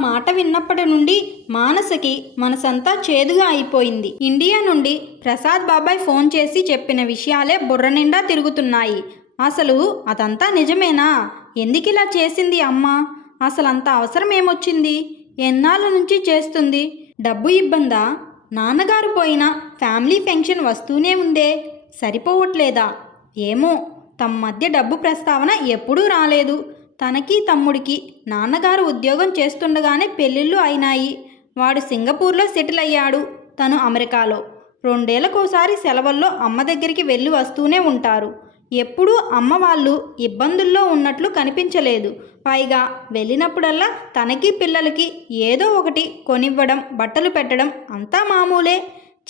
మాట విన్నప్పటి నుండి మానసకి మనసంతా చేదుగా అయిపోయింది. ఇండియా నుండి ప్రసాద్ బాబాయ్ ఫోన్ చేసి చెప్పిన విషయాలే బుర్ర నిండా తిరుగుతున్నాయి. అసలు అదంతా నిజమేనా? ఎందుకిలా చేసింది అమ్మ? అసలంత అవసరం ఏమొచ్చింది? ఎన్నాళ్ళ నుంచి చేస్తుంది? డబ్బు ఇబ్బందా? నాన్నగారు పోయిన ఫ్యామిలీ ఫంక్షన్ వస్తూనే ఉందే? సరిపోవట్లేదా? ఏమో తమ మధ్య డబ్బు ప్రస్తావన ఎప్పుడూ రాలేదు. తనకి తమ్ముడికి నాన్నగారు ఉద్యోగం చేస్తుండగానే పెళ్ళిళ్ళు అయినాయి. వాడు సింగపూర్లో సెటిల్ అయ్యాడు. తను అమెరికాలో. రెండేళ్ళకోసారి సెలవుల్లో అమ్మ దగ్గరికి వెళ్ళి వస్తూనే ఉంటారు. ఎప్పుడూ అమ్మ వాళ్ళు ఇబ్బందుల్లో ఉన్నట్లు కనిపించలేదు. పైగా వెళ్ళినప్పుడల్లా తనకి పిల్లలకి ఏదో ఒకటి కొనివ్వడం బట్టలు పెట్టడం అంతా మామూలే.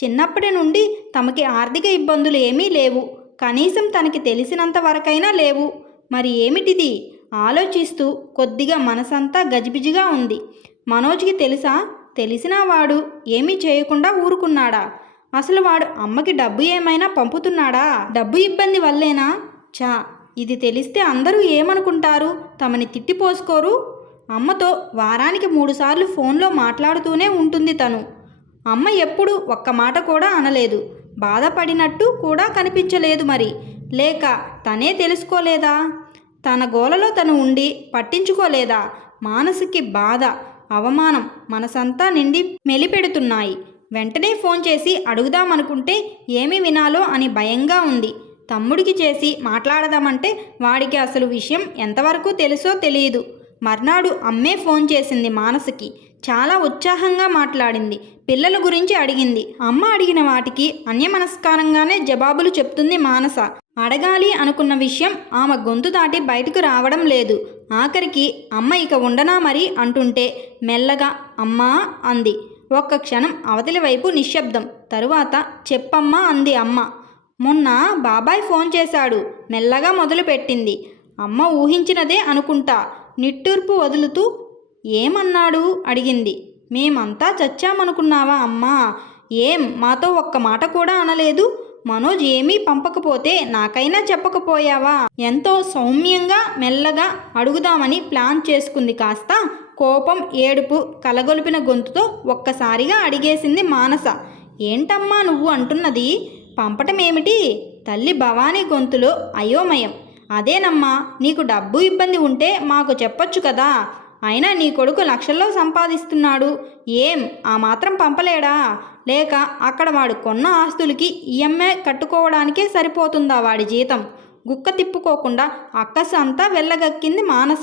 చిన్నప్పటి నుండి తమకి ఆర్థిక ఇబ్బందులు ఏమీ లేవు. కనీసం తనకి తెలిసినంత వరకైనా లేవు. మరి ఏమిటిది? ఆలోచిస్తూ కొద్దిగా మనసంతా గజిబిజిగా ఉంది. మనోజ్కి తెలుసా? తెలిసినా వాడు ఏమీ చేయకుండా ఊరుకున్నాడా? అసలు వాడు అమ్మకి డబ్బు ఏమైనా పంపుతున్నాడా? డబ్బు ఇబ్బంది వల్లేనా? చా ఇది తెలిస్తే అందరూ ఏమనుకుంటారు? తమని తిట్టిపోసుకోరు అమ్మతో వారానికి మూడుసార్లు ఫోన్లో మాట్లాడుతూనే ఉంటుంది తను. అమ్మ ఎప్పుడు ఒక్క మాట కూడా అనలేదు. బాధపడినట్టు కూడా కనిపించలేదు మరి. లేక తనే తెలుసుకోలేదా? తన గోలలో తను ఉండి పట్టించుకోలేదా? మానసికి బాధ అవమానం మనసంతా నిండి మెలిపెడుతున్నాయి. వెంటనే ఫోన్ చేసి అడుగుదామనుకుంటే ఏమి వినాలో అని భయంగా ఉంది. తమ్ముడికి చేసి మాట్లాడదామంటే వాడికి అసలు విషయం ఎంతవరకు తెలుసో తెలియదు. మర్నాడు అమ్మే ఫోన్ చేసింది మానసికి. చాలా ఉత్సాహంగా మాట్లాడింది. పిల్లల గురించి అడిగింది. అమ్మ అడిగిన వాటికి అన్యమనస్కారంగానే జవాబులు చెప్తుంది మానస. అడగాలి అనుకున్న విషయం ఆమె గొంతు దాటి బయటకు రావడం లేదు. ఆఖరికి అమ్మ ఇక ఉండనా మరి అంటుంటే మెల్లగా అమ్మా అంది. ఒక్క క్షణం అవతలి వైపు నిశ్శబ్దం. తరువాత చెప్పమ్మా అంది అమ్మ. మొన్న బాబాయ్ ఫోన్ చేశాడు. మెల్లగా మొదలుపెట్టింది అమ్మ ఊహించినదే అనుకుంటా. నిట్టూర్పు వదులుతూ ఏమన్నాడు? అడిగింది. మేమంతా చచ్చామనుకున్నావా అమ్మా? ఏం మాతో ఒక్క మాట కూడా అనలేదు? మనోజ్ ఏమీ పంపకపోతే నాకైనా చెప్పకపోయావా? ఎంతో సౌమ్యంగా మెల్లగా అడుగుదామని ప్లాన్ చేసుకుంది కాస్త. కోపం ఏడుపు కలగొలిపిన గొంతుతో ఒక్కసారిగా అడిగేసింది మానస. ఏంటమ్మా నువ్వు అంటున్నది? పంపటమేమిటి? తల్లి భవానీ గొంతులో అయోమయం. అదేనమ్మా నీకు డబ్బు ఇబ్బంది ఉంటే మాకు చెప్పొచ్చు కదా. అయినా నీ కొడుకు లక్షల్లో సంపాదిస్తున్నాడు. ఏం ఆ మాత్రం పంపలేడా? లేక అక్కడ వాడు కొన్న ఆస్తులకి ఈఎంఐ కట్టుకోవడానికే సరిపోతుందా వాడి జీతం? గుక్క తిప్పుకోకుండా అక్కస అంతా వెళ్ళగక్కింది మానస.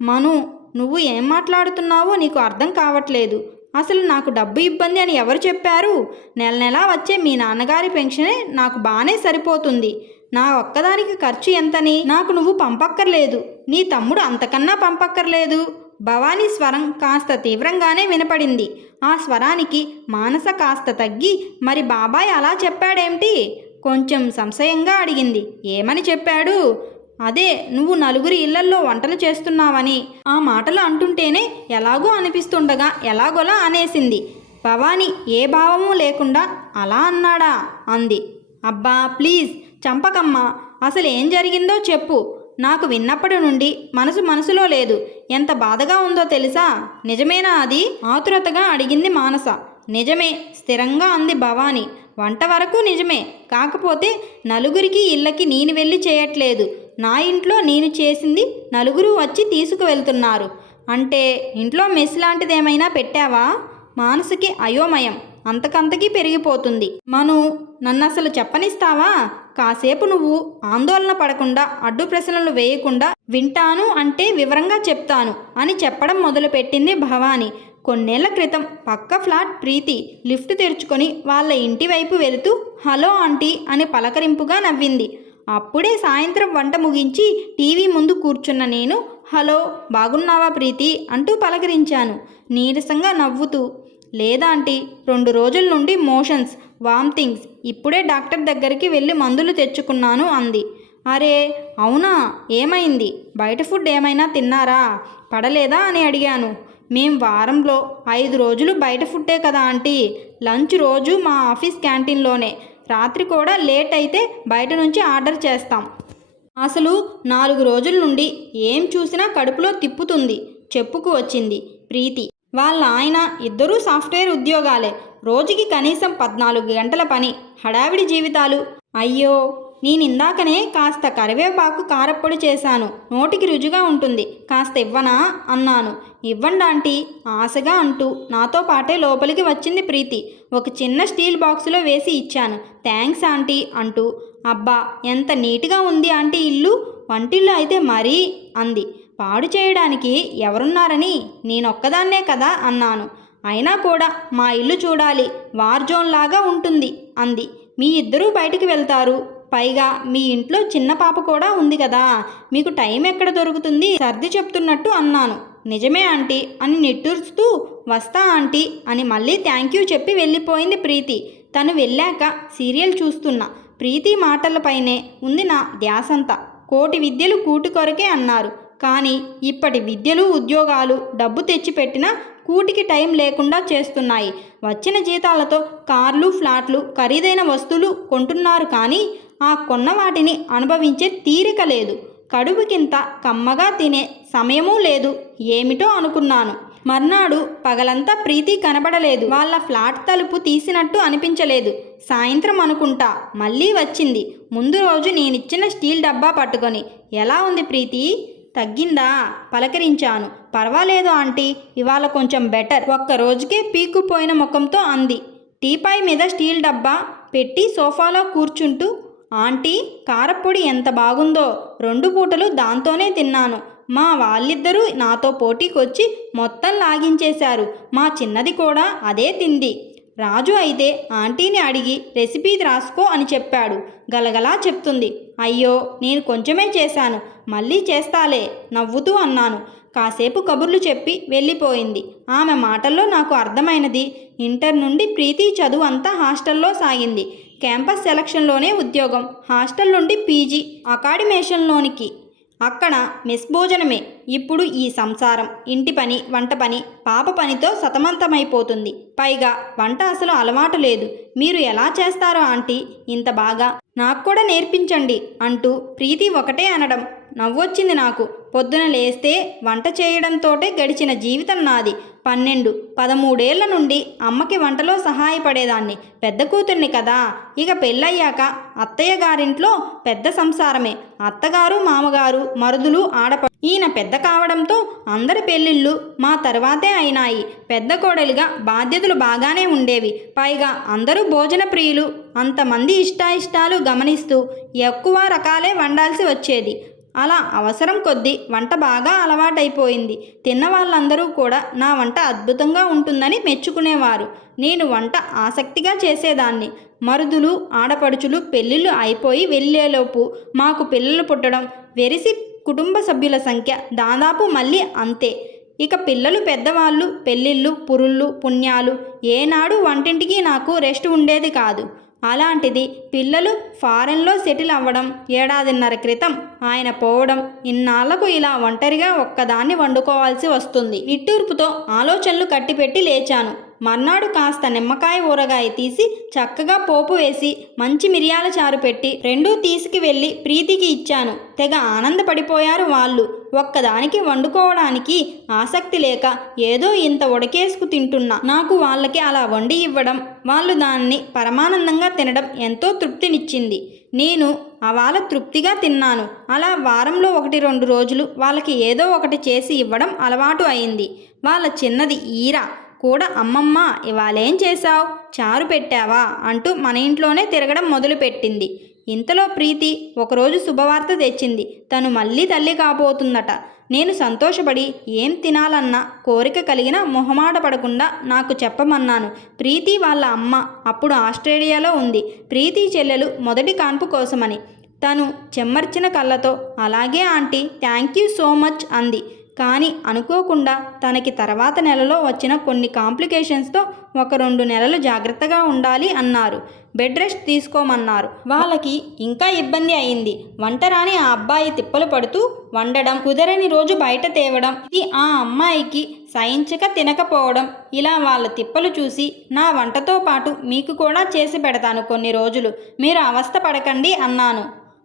మను నువ్వు ఏం మాట్లాడుతున్నావో నీకు అర్థం కావట్లేదు. అసలు నాకు డబ్బు ఇబ్బంది అని ఎవరు చెప్పారు? నెల నెలా వచ్చే మీ నాన్నగారి పెన్షనే నాకు బాగానే సరిపోతుంది. నా ఒక్కదానికి ఖర్చు ఎంతని? నాకు నువ్వు పంపక్కర్లేదు. నీ తమ్ముడు అంతకన్నా పంపక్కర్లేదు. భవానీ స్వరం కాస్త తీవ్రంగానే వినపడింది. ఆ స్వరానికి మానస కాస్త తగ్గి మరి బాబాయ్ అలా చెప్పాడేమిటి? కొంచెం సంశయంగా అడిగింది. ఏమని చెప్పాడు? అదే నువ్వు నలుగురి ఇళ్ళల్లో వంటలు చేస్తున్నావని. ఆ మాటలు అంటుంటేనే ఎలాగో అనిపిస్తుండగా ఎలాగోలా అనేసింది. భవానీ ఏ భావము లేకుండా అలా అన్నాడా? అంది. అబ్బా ప్లీజ్ చంపకమ్మా. అసలు ఏం జరిగిందో చెప్పు. నాకు విన్నప్పటి నుండి మనసు మనసులో లేదు. ఎంత బాధగా ఉందో తెలుసా? నిజమేనా అది? ఆతురతగా అడిగింది మానస. నిజమే స్థిరంగా అంది భవానీ. వంట వరకు నిజమే. కాకపోతే నలుగురికి ఇళ్ళకి నేను వెళ్ళి చేయట్లేదు. నా ఇంట్లో నేను చేసింది నలుగురు వచ్చి తీసుకువెళ్తున్నారు. అంటే ఇంట్లో మెస్ లాంటిదేమైనా పెట్టావా? మానసుకి అయోమయం. అంతకంతకీ పెరిగిపోతుంది. మను నన్ను అసలు చెప్పనిస్తావా? కాసేపు నువ్వు ఆందోళన పడకుండా అడ్డు ప్రశ్నలు వేయకుండా వింటాను అంటే వివరంగా చెప్తాను అని చెప్పడం మొదలుపెట్టింది భవాని. కొన్నేళ్ళ క్రితం పక్క ఫ్లాట్ ప్రీతి లిఫ్ట్ తెరుచుకొని వాళ్ళ ఇంటి వైపు వెళుతూ హలో ఆంటీ అని పలకరింపుగా నవ్వింది. అప్పుడే సాయంత్రం వంట ముగించి టీవీ ముందు కూర్చున్న నేను హలో బాగున్నావా ప్రీతి? అంటూ పలకరించాను. నీరసంగా నవ్వుతూ లేదా ఆంటీ రెండు రోజుల నుండి మోషన్స్ వామ్థింగ్స్ ఇప్పుడే డాక్టర్ దగ్గరికి వెళ్ళి మందులు తెచ్చుకున్నాను అంది. అరే అవునా? ఏమైంది? బయట ఫుడ్ ఏమైనా తిన్నారా? పడలేదా అని అడిగాను. మేం వారంలో ఐదు రోజులు బయట ఫుడ్డే కదా ఆంటీ. లంచ్ రోజు మా ఆఫీస్ క్యాంటీన్లోనే. రాత్రి కూడా లేట్ అయితే బయట నుంచి ఆర్డర్ చేస్తాం. అసలు నాలుగు రోజుల నుండి ఏం చూసినా కడుపులో తిప్పుతుంది. చెప్పుకు వచ్చింది ప్రీతి. వాళ్ళ ఆయన ఇద్దరూ సాఫ్ట్వేర్ ఉద్యోగాలే. రోజుకి కనీసం పద్నాలుగు గంటల పని హడావిడి జీవితాలు. అయ్యో నేను ఇందాకనే కాస్త కరివేపాకు కారప్పొడి చేశాను. నోటికి రుచిగా ఉంటుంది. కాస్త ఇవ్వనా? అన్నాను. ఇవ్వండి ఆంటీ? ఆశగా అంటూ నాతో పాటే లోపలికి వచ్చింది ప్రీతి. ఒక చిన్న స్టీల్ బాక్సులో వేసి ఇచ్చాను. థ్యాంక్స్ ఆంటీ అంటూ. అబ్బా ఎంత నీట్గా ఉంది ఆంటీ ఇల్లు. వంటిల్లు అయితే మరీ అంది. పాడు చేయడానికి ఎవరున్నారని నేనొక్కదాన్నే కదా అన్నాను. అయినా కూడా మా ఇల్లు చూడాలి వార్ జోన్ లాగా ఉంటుంది అంది. మీ ఇద్దరూ బయటికి వెళ్తారు. పైగా మీ ఇంట్లో చిన్న పాప కూడా ఉంది కదా మీకు టైం ఎక్కడ దొరుకుతుంది? సర్ది చెప్తున్నట్టు అన్నాను. నిజమే ఆంటీ అని నిట్టూర్చుతూ వస్తా ఆంటీ అని మళ్ళీ థ్యాంక్ యూ చెప్పి వెళ్ళిపోయింది ప్రీతి. తను వెళ్ళాక సీరియల్ చూస్తున్నా. ప్రీతి మాటలపైనే ఉంది నా ధ్యాసంతా. కోటి విద్యలు కూటి కొరకే అన్నారు. కానీ ఇప్పటి విద్యలు ఉద్యోగాలు డబ్బు తెచ్చిపెట్టిన కూటికి టైం లేకుండా చేస్తున్నాయి. వచ్చిన జీతాలతో కార్లు ఫ్లాట్లు ఖరీదైన వస్తువులు కొంటున్నారు కానీ ఆ కొన్న వాటిని అనుభవించే తీరిక లేదు. కడుపుకింత కమ్మగా తినే సమయమూ లేదు. ఏమిటో అనుకున్నాను. మర్నాడు పగలంతా ప్రీతి కనబడలేదు. వాళ్ళ ఫ్లాట్ తలుపు తీసినట్టు అనిపించలేదు. సాయంత్రం అనుకుంటా. మళ్ళీ వచ్చింది. ముందు రోజు నేనిచ్చిన స్టీల్ డబ్బా పట్టుకొని. ఎలా ఉంది ప్రీతి? తగ్గిందా? పలకరించాను. పర్వాలేదు ఆంటీ ఇవాళ కొంచెం బెటర్. ఒక్క రోజుకే పీక్కుపోయిన ముఖంతో అంది. టీపాయ్ మీద స్టీల్ డబ్బా పెట్టి సోఫాలో కూర్చుంటూ ఆంటీ కారపొడి ఎంత బాగుందో? రెండు పూటలు దాంతోనే తిన్నాను. మా వాళ్ళిద్దరూ నాతో పోటీకొచ్చి మొత్తం లాగించేశారు. మా చిన్నది కూడా అదే తింది. రాజు అయితే ఆంటీని అడిగి రెసిపీ రాసుకో అని చెప్పాడు. గలగలా చెప్తుంది. అయ్యో నేను కొంచెమే చేశాను. మళ్ళీ చేస్తాలే నవ్వుతూ అన్నాను. కాసేపు కబుర్లు చెప్పి వెళ్ళిపోయింది. ఆమె మాటల్లో నాకు అర్థమైనది. ఇంటర్ నుండి ప్రీతి చదువు అంతా హాస్టల్లో సాగింది. క్యాంపస్ సెలక్షన్లోనే ఉద్యోగం. హాస్టల్ నుండి పీజీ అకాడమేషన్లోనికి. అక్కడ నిస్భోజనమే ఇప్పుడు ఈ సంసారం. ఇంటి పని వంట పని పాప పనితో సతమంతమైపోతుంది. పైగా వంట అసలు అలవాటు లేదు. మీరు ఎలా చేస్తారో ఆంటీ ఇంత బాగా. నాకు కూడా నేర్పించండి అంటూ ప్రీతి ఒకటే అనడం. నవ్వొచ్చింది నాకు. పొద్దున లేస్తే వంట చేయడంతోటే గడిచిన జీవితం నాది. పన్నెండు పదమూడేళ్ళ నుండి అమ్మకి వంటలో సహాయపడేదాన్ని. పెద్ద కూతుర్ని కదా. ఇక పెళ్ళయ్యాక అత్తయ్య గారింట్లో పెద్ద సంసారమే. అత్తగారు మామగారు మరుదులు ఆడప ఈయన పెద్ద కావడంతో అందరి పెళ్ళిళ్ళు మా తర్వాతే అయినాయి. పెద్ద కోడలిగా బాధ్యతలు బాగానే ఉండేవి. పైగా అందరూ భోజన ప్రియులు. అంతమంది ఇష్టాయిష్టాలు గమనిస్తూ ఎక్కువ రకాలే వండాల్సి వచ్చేది. అలా అవసరం కొద్దీ వంట బాగా అలవాటైపోయింది. తిన్న వాళ్ళందరూ కూడా నా వంట అద్భుతంగా ఉంటుందని మెచ్చుకునేవారు. నేను వంట ఆసక్తిగా చేసేదాన్ని. మరుదులు ఆడపడుచులు పెళ్ళిళ్ళు అయిపోయి వెళ్ళేలోపు మాకు పిల్లలు పుట్టడం వెరిసి కుటుంబ సభ్యుల సంఖ్య దాదాపు మళ్ళీ అంతే. ఇక పిల్లలు పెద్దవాళ్ళు పెళ్ళిళ్ళు పురుళ్ళు పుణ్యాలు ఏనాడు వంటింటికి నాకు రెస్ట్ ఉండేది కాదు. అలాంటిది పిల్లలు ఫారెన్లో సెటిల్ అవ్వడం ఏడాదిన్నర క్రితం ఆయన పోవడం ఇన్నాళ్ళకు ఇలా ఒంటరిగా ఒక్కదాన్ని వండుకోవాల్సి వస్తుంది. నిట్టూర్పుతో ఆలోచనలు కట్టిపెట్టి లేచాను. మర్నాడు కాస్త నిమ్మకాయ ఊరగాయ తీసి చక్కగా పోపు వేసి మంచి మిరియాల చారు పెట్టి రెండూ తీసుకువెళ్ళి ప్రీతికి ఇచ్చాను. తెగ ఆనందపడిపోయారు వాళ్ళు. ఒక్కదానికి వండుకోవడానికి ఆసక్తి లేక ఏదో ఇంత ఉడకేసుకు తింటున్నా. నాకు వాళ్ళకి అలా వండి ఇవ్వడం వాళ్ళు దాన్ని పరమానందంగా తినడం ఎంతో తృప్తినిచ్చింది. నేను అవాళ తృప్తిగా తిన్నాను. అలా వారంలో ఒకటి రెండు రోజులు వాళ్ళకి ఏదో ఒకటి చేసి ఇవ్వడం అలవాటు అయింది. వాళ్ళ చిన్నది ఈరా. కూడా అమ్మమ్మ ఇవాళేం చేశావు? చారు పెట్టావా? అంటూ మన ఇంట్లోనే తిరగడం మొదలుపెట్టింది. ఇంతలో ప్రీతి ఒకరోజు శుభవార్త తెచ్చింది. తను మళ్ళీ తల్లి కాబోతుందట. నేను సంతోషపడి ఏం తినాలన్న కోరిక కలిగిన మొహమాట పడకుండా నాకు చెప్పమన్నాను. ప్రీతి వాళ్ళ అమ్మ అప్పుడు ఆస్ట్రేలియాలో ఉంది. ప్రీతి చెల్లెలు మొదటి కాన్పు కోసమని. తను చెమ్మర్చిన కళ్ళతో అలాగే aunty thank you so much అంది. కానీ అనుకోకుండా తనకి తర్వాత నెలలో వచ్చిన కొన్ని కాంప్లికేషన్స్తో ఒక రెండు నెలలు జాగ్రత్తగా ఉండాలి అన్నారు. బెడ్ రెస్ట్ తీసుకోమన్నారు. వాళ్ళకి ఇంకా ఇబ్బంది అయింది. వంటరాని ఆ అబ్బాయి తిప్పలు పడుతూ వండడం కుదరని రోజు బయట తేవడం ఇది ఆ అమ్మాయికి సహించక తినకపోవడం ఇలా వాళ్ళ తిప్పలు చూసి నా వంటతో పాటు మీకు కూడా చేసి పెడతాను కొన్ని రోజులు మీరు అవస్థ పడకండి అన్నాను.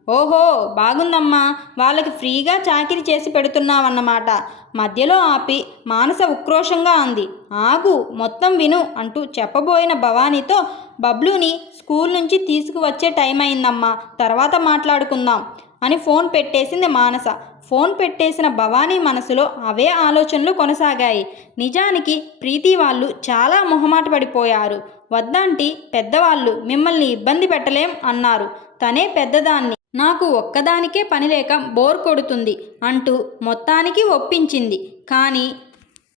ఓహో బాగుందమ్మా. వాళ్ళకి ఫ్రీగా చాకిరి చేసి పెడుతున్నావన్నమాట. మధ్యలో ఆపి మానస ఉక్రోషంగా అంది. ఆగు మొత్తం విను అంటూ చెప్పబోయిన భవానీతో బబ్లూని స్కూల్ నుంచి తీసుకువచ్చే టైం అయిందమ్మా. తర్వాత మాట్లాడుకుందాం అని ఫోన్ పెట్టేసింది మానస. ఫోన్ పెట్టేసిన భవానీ మనసులో అవే ఆలోచనలు కొనసాగాయి. నిజానికి ప్రీతి వాళ్ళు చాలా మొహమాట పడిపోయారు. వద్దంటి పెద్దవాళ్ళు మిమ్మల్ని ఇబ్బంది పెట్టలేం అన్నారు. తనే పెద్దదాన్ని నాకు ఒక్కదానికే పనిలేక బోర్ కొడుతుంది అంటూ మొత్తానికి ఒప్పించింది. కానీ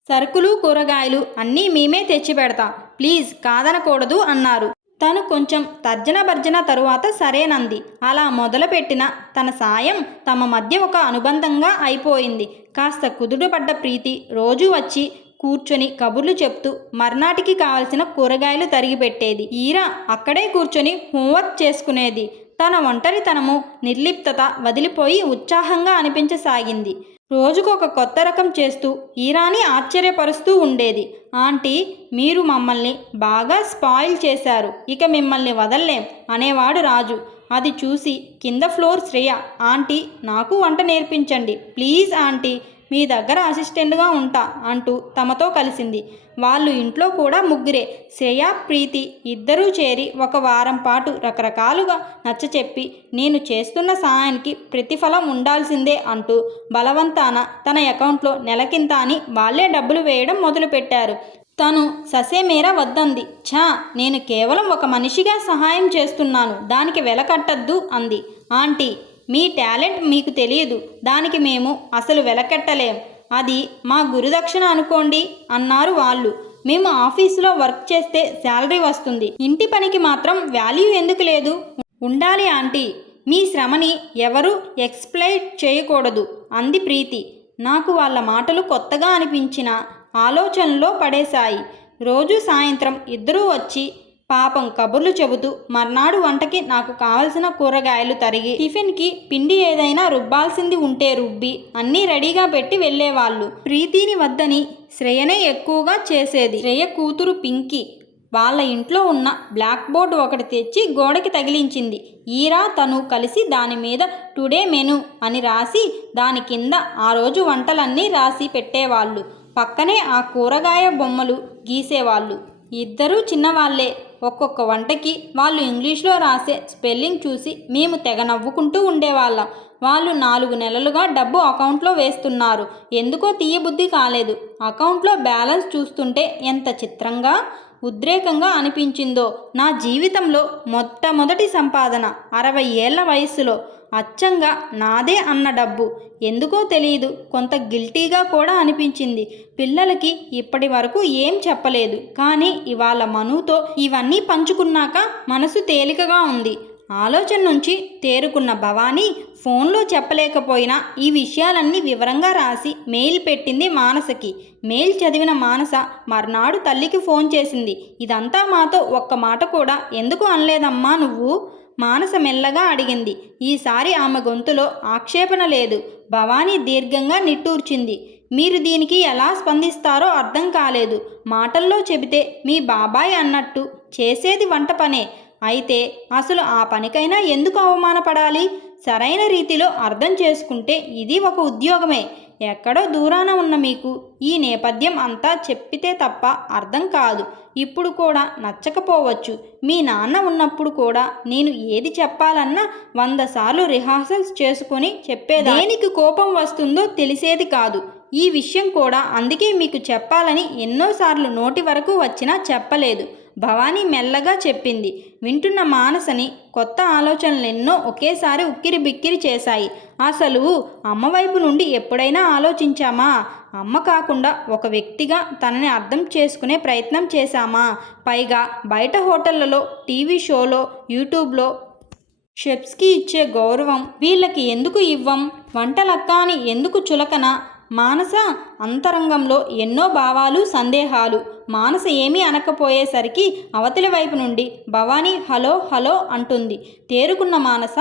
సరుకులు కూరగాయలు అన్నీ మేమే తెచ్చిపెడతాం ప్లీజ్ కాదనకూడదు అన్నారు. తను కొంచెం తర్జన భర్జన తరువాత సరేనంది. అలా మొదలుపెట్టిన తన సాయం తమ మధ్య ఒక అనుబంధంగా అయిపోయింది. కాస్త కుదుటపడ్డ ప్రీతి రోజు వచ్చి కూర్చొని కబుర్లు చెప్తూ మర్నాటికి కావలసిన కూరగాయలు తరిగి పెట్టేది. ఈరా అక్కడే కూర్చొని హోంవర్క్ చేసుకునేది. తన ఒంటరితనము నిర్లిప్తత వదిలిపోయి ఉత్సాహంగా అనిపించసాగింది. రోజుకొక కొత్త రకం చేస్తూ ఈరాని ఆశ్చర్యపరుస్తూ ఉండేది. ఆంటీ మీరు మమ్మల్ని బాగా స్పాయిల్ చేశారు. ఇక మిమ్మల్ని వదల్లేం అనేవాడు రాజు. అది చూసి కింద ఫ్లోర్ శ్రేయ ఆంటీ నాకు వంట నేర్పించండి. Please aunty. మీ దగ్గర అసిస్టెంట్గా ఉంటా అంటూ తమతో కలిసింది. వాళ్ళు ఇంట్లో కూడా ముగ్గురే. శ్రేయ ప్రీతి ఇద్దరూ చేరి ఒక వారం పాటు రకరకాలుగా నచ్చచెప్పి నేను చేస్తున్న సాయానికి ప్రతిఫలం ఉండాల్సిందే అంటూ బలవంతాన తన అకౌంట్లో నెలకింత అని వాళ్ళే డబ్బులు వేయడం మొదలుపెట్టారు. తను ససేమేర వద్దంది. ఛా! నేను కేవలం ఒక మనిషిగా సహాయం చేస్తున్నాను. దానికి వెలకట్టద్దు అంది. ఆంటీ మీ టాలెంట్ మీకు తెలియదు. దానికి మేము అసలు వెలకెట్టలేం. అది మా గురుదక్షిణ అనుకోండి అన్నారు వాళ్ళు. మేము ఆఫీసులో వర్క్ చేస్తే శాలరీ వస్తుంది. ఇంటి పనికి మాత్రం వాల్యూ ఎందుకు లేదు? ఉండాలి ఆంటీ. మీ శ్రమని ఎవరు ఎక్స్ప్లైట్ చేయకూడదు అంది ప్రీతి. నాకు వాళ్ళ మాటలు కొత్తగా అనిపించిన ఆలోచనలో పడేశాయి. రోజు సాయంత్రం ఇద్దరూ వచ్చి పాపం కబుర్లు చెబుతూ మర్నాడు వంటకి నాకు కావలసిన కూరగాయలు తరిగి టిఫిన్కి పిండి ఏదైనా రుబ్బాల్సింది ఉంటే రుబ్బి అన్నీ రెడీగా పెట్టి వెళ్ళేవాళ్ళు. ప్రీతిని వద్దని శ్రేయనే ఎక్కువగా చేసేది. శ్రేయ కూతురు పింకి వాళ్ళ ఇంట్లో ఉన్న బ్లాక్ బోర్డ్ ఒకటి తెచ్చి గోడకి తగిలించింది. ఈరా తను కలిసి దాని మీద టుడే మెను అని రాసి దాని కింద ఆ రోజు వంటలన్నీ రాసి పెట్టేవాళ్ళు. పక్కనే ఆ కూరగాయ బొమ్మలు గీసేవాళ్ళు. ఇద్దరూ చిన్నవాళ్ళే ఒక్కొక్క వంటకి వాళ్ళు ఇంగ్లీష్లో రాసే స్పెల్లింగ్ చూసి మేము తెగ నవ్వుకుంటూ ఉండేవాళ్ళం. వాళ్ళు నాలుగు నెలలుగా డబ్బు అకౌంట్లో వేస్తున్నారు. ఎందుకో తీయబుద్ధి కాలేదు. అకౌంట్లో బ్యాలెన్స్ చూస్తుంటే ఎంత చిత్రంగా ఉద్రేకంగా అనిపించిందో. నా జీవితంలో మొట్టమొదటి సంపాదన అరవై ఏళ్ళ వయస్సులో. అచ్చంగా నాదే అన్న డబ్బు. ఎందుకో తెలియదు కొంత గిల్టీగా కూడా అనిపించింది. పిల్లలకి ఇప్పటి వరకు ఏం చెప్పలేదు. కానీ ఇవాళ మనుతో ఇవన్నీ పంచుకున్నాక మనసు తేలికగా ఉంది. ఆలోచన నుంచి తేరుకున్న భవానీ ఫోన్లో చెప్పలేకపోయినా ఈ విషయాలన్నీ వివరంగా రాసి మెయిల్ పెట్టింది మానసకి. మెయిల్ చదివిన మానస మర్నాడు తల్లికి ఫోన్ చేసింది. ఇదంతా మాతో ఒక్క మాట కూడా ఎందుకు అనలేదమ్మా నువ్వు? మానస మెల్లగా అడిగింది. ఈసారి ఆమె గొంతులో ఆక్షేపణ లేదు. భవానీ దీర్ఘంగా నిట్టూర్చింది. మీరు దీనికి ఎలా స్పందిస్తారో అర్థం కాలేదు. మాటల్లో చెబితే మీ బాబాయ్ అన్నట్టు చేసేది వంట పనే. అయితే అసలు ఆ పనికైనా ఎందుకు అవమానపడాలి? సరైన రీతిలో అర్థం చేసుకుంటే ఇది ఒక ఉద్యోగమే. ఎక్కడో దూరాన ఉన్న మీకు ఈ నేపథ్యం అంతా చెప్పితే తప్ప అర్థం కాదు. ఇప్పుడు కూడా నచ్చకపోవచ్చు. మీ నాన్న ఉన్నప్పుడు కూడా నేను ఏది చెప్పాలన్నా వంద సార్లు రిహార్సల్స్ చేసుకొని చెప్పేది? దేనికి కోపం వస్తుందో తెలిసేది కాదు. ఈ విషయం కూడా అందుకే మీకు చెప్పాలని ఎన్నోసార్లు నోటి వరకు వచ్చినా చెప్పలేదు. భవానీ మెల్లగా చెప్పింది. వింటున్న మానసని కొత్త ఆలోచనలు ఎన్నో ఒకేసారి ఉక్కిరి బిక్కిరి చేశాయి. అసలు అమ్మ వైపు నుండి ఎప్పుడైనా ఆలోచించామా? అమ్మ కాకుండా ఒక వ్యక్తిగా తనని అర్థం చేసుకునే ప్రయత్నం చేశామా? పైగా బయట హోటళ్ళలో టీవీ షోలో యూట్యూబ్లో షెఫ్స్కి ఇచ్చే గౌరవం వీళ్ళకి ఎందుకు ఇవ్వం? వంటలక్క అని ఎందుకు చులకన? మానస అంతరంగంలో ఎన్నో భావాలు సందేహాలు మానస ఏమీ అనకపోయేసరికి అవతలి వైపు నుండి భవానీ హలో హలో అంటుంది. తేరుకున్న మానస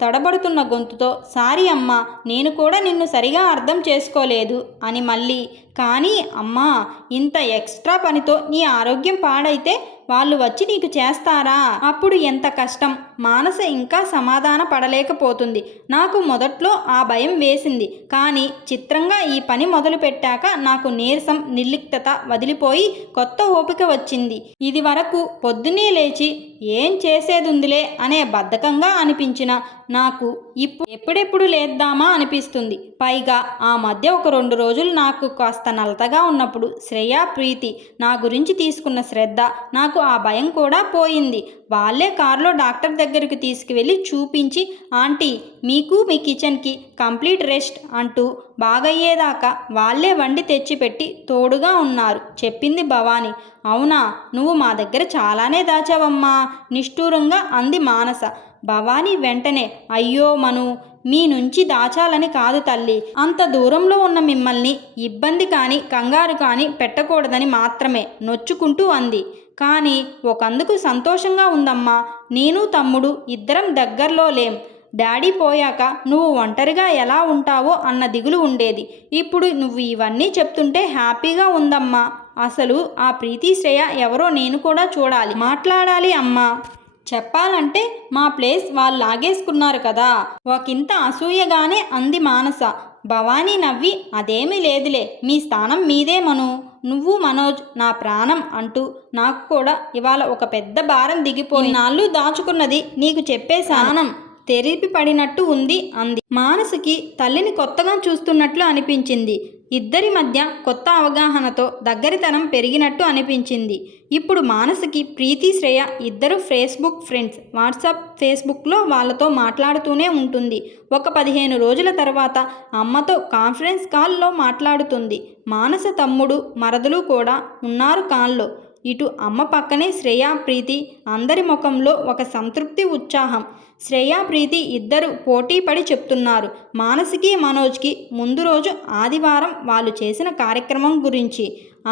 తడబడుతున్న గొంతుతో సారీ అమ్మా నేను కూడా నిన్ను సరిగా అర్థం చేసుకోలేదు అని మళ్ళీ కానీ అమ్మా ఇంత ఎక్స్ట్రా పనితో నీ ఆరోగ్యం పాడైతే వాళ్ళు వచ్చి నీకు చేస్తారా? అప్పుడు ఎంత కష్టం. మానస ఇంకా సమాధాన పడలేకపోతుంది. నాకు మొదట్లో ఆ భయం వేసింది. కానీ చిత్రంగా ఈ పని మొదలు పెట్టాక నాకు నీరసం నిర్లిప్తత వదిలిపోయి కొత్త ఓపిక వచ్చింది. ఇది వరకు పొద్దునే లేచి ఏం చేసేదుందిలే అనే బద్ధకంగా అనిపించిన నాకు ఇప్పుడు ఎప్పుడెప్పుడు లేద్దామా అనిపిస్తుంది. పైగా ఆ మధ్య ఒక రెండు రోజులు నాకు కాస్త నలతగా ఉన్నప్పుడు శ్రేయ ప్రీతి నా గురించి తీసుకున్న శ్రద్ధ నాకు ఆ భయం కూడా పోయింది. వాళ్ళే కారులో డాక్టర్ దగ్గరికి తీసుకువెళ్ళి చూపించి ఆంటీ మీకు మీ కిచెన్కి కంప్లీట్ రెస్ట్ అంటూ బాగయ్యేదాకా వాళ్ళే వండి తెచ్చిపెట్టి తోడుగా ఉన్నారు. చెప్పింది భవాని అవునా నువ్వు మా దగ్గర చాలానే దాచావమ్మా నిష్ఠూరంగా అంది మానస. భవాని వెంటనే అయ్యో మను మీ నుంచి దాచాలని కాదు తల్లి అంత దూరంలో ఉన్న మిమ్మల్ని ఇబ్బంది కానీ కంగారు కానీ పెట్టకూడదని మాత్రమే నొచ్చుకుంటూ అంది. కానీ ఒకందుకు సంతోషంగా ఉందమ్మా. నేను తమ్ముడు ఇద్దరం దగ్గరలో లేం. డాడీ పోయాక నువ్వు ఒంటరిగా ఎలా ఉంటావో అన్న దిగులు ఉండేది. ఇప్పుడు నువ్వు ఇవన్నీ చెప్తుంటే హ్యాపీగా ఉందమ్మా. అసలు ఆ ప్రీతి శ్రేయ ఎవరో నేను కూడా చూడాలి. మాట్లాడాలి అమ్మా. చెప్పాలంటే మా ప్లేస్ వాళ్ళు లాగేసుకున్నారు కదా. ఒకంత అసూయగానే అంది మానస. భవానీ నవ్వి అదేమీ లేదులే మీ స్థానం మీదే మను. నువ్వు మనోజ్ నా ప్రాణం అంటూ నాకు కూడా ఇవాళ ఒక పెద్ద భారం దిగిపోయి నాళ్ళు దాచుకున్నది నీకు చెప్పే స్థానం. తెరిపి పడినట్టు ఉంది అంది. మానసుకి తల్లిని కొత్తగా చూస్తున్నట్లు అనిపించింది. ఇద్దరి మధ్య కొత్త అవగాహనతో దగ్గరితనం పెరిగినట్టు అనిపించింది. ఇప్పుడు మానసుకి ప్రీతి శ్రేయ ఇద్దరు ఫేస్బుక్ ఫ్రెండ్స్. వాట్సాప్ ఫేస్బుక్లో వాళ్ళతో మాట్లాడుతూనే ఉంటుంది. ఒక పదిహేను రోజుల తర్వాత అమ్మతో కాన్ఫరెన్స్ కాల్లో మాట్లాడుతుంది. మానస తమ్ముడు మరదలు కూడా ఉన్నారు కాల్లో. ఇటు అమ్మ పక్కనే శ్రేయా ప్రీతి అందరి ముఖంలో ఒక సంతృప్తి ఉత్సాహం. శ్రేయా ప్రీతి ఇద్దరు పోటీ పడి చెప్తున్నారు. మానసికి మనోజ్కి ముందు రోజు ఆదివారం వాళ్ళు చేసిన కార్యక్రమం గురించి.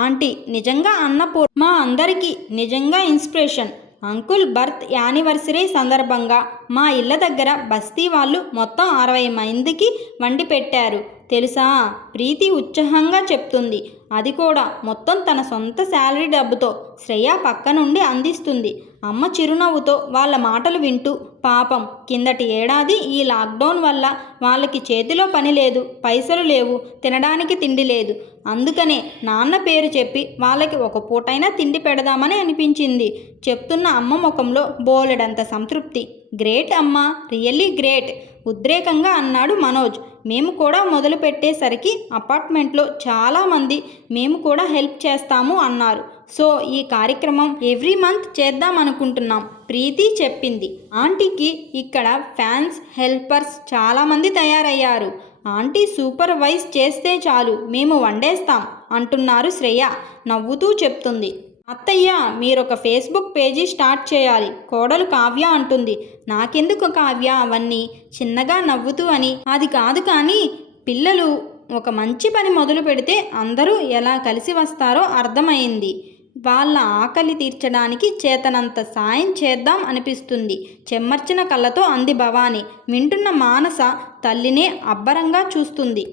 ఆంటీ నిజంగా అన్నపూర్ మా అందరికీ నిజంగా ఇన్స్పిరేషన్. అంకుల్ బర్త్ యానివర్సరీ సందర్భంగా మా ఇళ్ళ దగ్గర బస్తీ వాళ్ళు మొత్తం అరవై మందికి వండి పెట్టారు. తెలుసా? ప్రీతి ఉత్సాహంగా చెప్తుంది. అది కూడా మొత్తం తన సొంత శాలరీ డబ్బుతో శ్రేయ పక్క నుండి అందిస్తుంది. అమ్మ చిరునవ్వుతో వాళ్ళ మాటలు వింటూ పాపం కిందటి ఏడాది ఈ లాక్డౌన్ వల్ల వాళ్ళకి చేతిలో పని లేదు పైసలు లేవు తినడానికి తిండి లేదు. అందుకనే నాన్న పేరు చెప్పి వాళ్ళకి ఒక పూటైనా తిండి పెడదామని అనిపించింది. చెప్తున్న అమ్మ ముఖంలో బోలెడంత సంతృప్తి. గ్రేట్ అమ్మ రియల్లీ గ్రేట్ ఉద్రేకంగా అన్నాడు మనోజ్. మేము కూడా మొదలు పెట్టేసరికి అపార్ట్మెంట్లో చాలామంది మేము కూడా హెల్ప్ చేస్తాము అన్నారు. సో ఈ కార్యక్రమం ఎవ్రీ మంత్ చేద్దాం అనుకుంటున్నాం. ప్రీతి చెప్పింది. ఆంటీకి ఇక్కడ ఫ్యాన్స్ హెల్పర్స్ చాలామంది తయారయ్యారు. ఆంటీ సూపర్వైజ్ చేస్తే చాలు మేము వండేస్తాం అంటున్నారు శ్రేయ. నవ్వుతూ చెప్తుంది. అత్తయ్య మీరొక ఫేస్బుక్ పేజీ స్టార్ట్ చేయాలి కోడలు కావ్య అంటుంది. నాకెందుకు కావ్య అవన్నీ? చిన్నగా నవ్వుతూ అని. అది కాదు కానీ పిల్లలు ఒక మంచి పని మొదలు పెడితే అందరూ ఎలా కలిసి వస్తారో అర్థమైంది. వాళ్ళ ఆకలి తీర్చడానికి చేతనంత సాయం చేద్దాం అనిపిస్తుంది. చెమ్మర్చిన కళ్ళతో అంది భవాని. వింటున్న మానస తల్లినే అబ్బరంగా చూస్తుంది.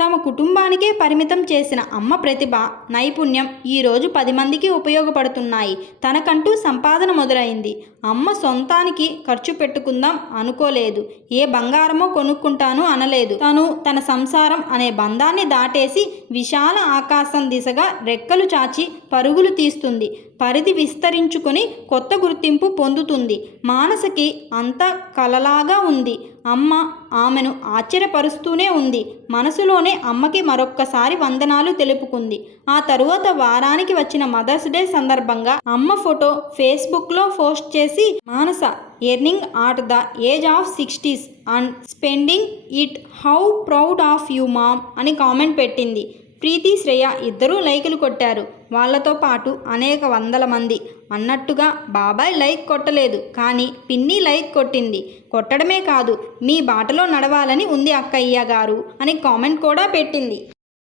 తమ కుటుంబానికే పరిమితం చేసిన అమ్మ ప్రతిభ నైపుణ్యం ఈరోజు పది మందికి ఉపయోగపడుతున్నాయి. తనకంటూ సంపాదన మొదలైంది. అమ్మ సొంతానికి ఖర్చు పెట్టుకుందాం అనుకోలేదు. ఏ బంగారమో కొనుక్కుంటాను అనలేదు. తను తన సంసారం అనే బంధాన్ని దాటేసి విశాల ఆకాశం దిశగా రెక్కలు చాచి పరుగులు తీస్తుంది. పరిధి విస్తరించుకొని కొత్త గుర్తింపు పొందుతుంది. మానసకి అంత కలలాగా ఉంది. అమ్మ ఆమెను ఆశ్చర్యపరుస్తూనే ఉంది. మనసులోనే అమ్మకి మరొక్కసారి వందనాలు తెలుపుకుంది. ఆ తరువాత వారానికి వచ్చిన మదర్స్ డే సందర్భంగా అమ్మ ఫోటో ఫేస్బుక్లో పోస్ట్ చేసి Manasa earning at the age of sixties and spending it how proud of you mom అని కామెంట్ పెట్టింది. ప్రీతి శ్రేయ ఇద్దరూ లైకులు కొట్టారు. వాళ్ళతో పాటు అనేక వందల మంది. అన్నట్టుగా బాబాయ్ లైక్ కొట్టలేదు. కానీ పిన్ని లైక్ కొట్టింది. కొట్టడమే కాదు మీ బాటలో నడవాలని ఉంది అక్కయ్య గారు అని కామెంట్ కూడా పెట్టింది.